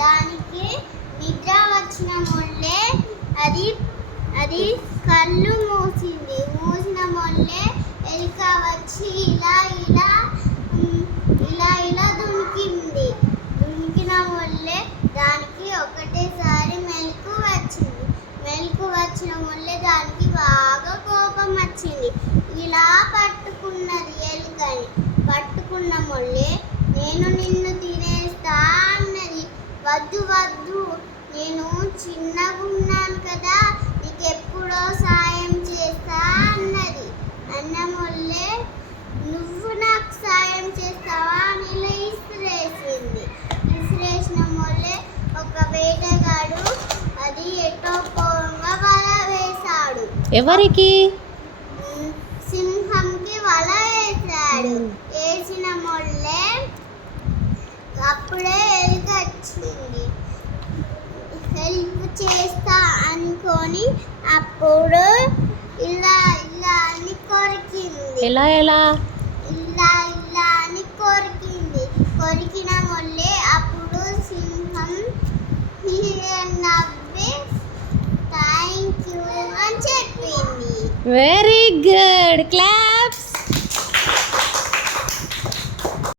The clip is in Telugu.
దానికి నిద్ర వచ్చిన మొల్లే అది అది కళ్ళు మూసిన మొల్లే ఎలుక వచ్చి ఇలా దునికిన మొల్లే దానికి ఒకటేసారి మెలకు వచ్చిన మొల్లే దానికి బాగా కోపం వచ్చింది. ఇలా పట్టుకున్నది ఎలుకని. పట్టుకున్న మొల్లే నేను నిన్ను తినేస్తా అన్నది. వద్దు నేను చిన్నగున్నాను కదా, నీకెప్పుడో సాయం చేస్తా అన్నది. అన్న మొల్లే నువ్వు నాకు సాయం చేస్తావా అని విసిరేసిన మొల్లే ఒక వేటగాడు అది ఎటో పోగా వల వేశాడు. ఎవరికి? సింహంకి వల వేశాడు. వేసిన మొల్లే అప్పుడే ఎలుక వచ్చింది. హెల్ప్ చేస్తా అనుకొని అప్పుడు ఇలా అని కొరికింది. ఎలా ఇలా అని కొరికిన మొల్లే అప్పుడు సింహం నవ్వి థ్యాంక్ యూ అని చెప్పింది. Very good, clap.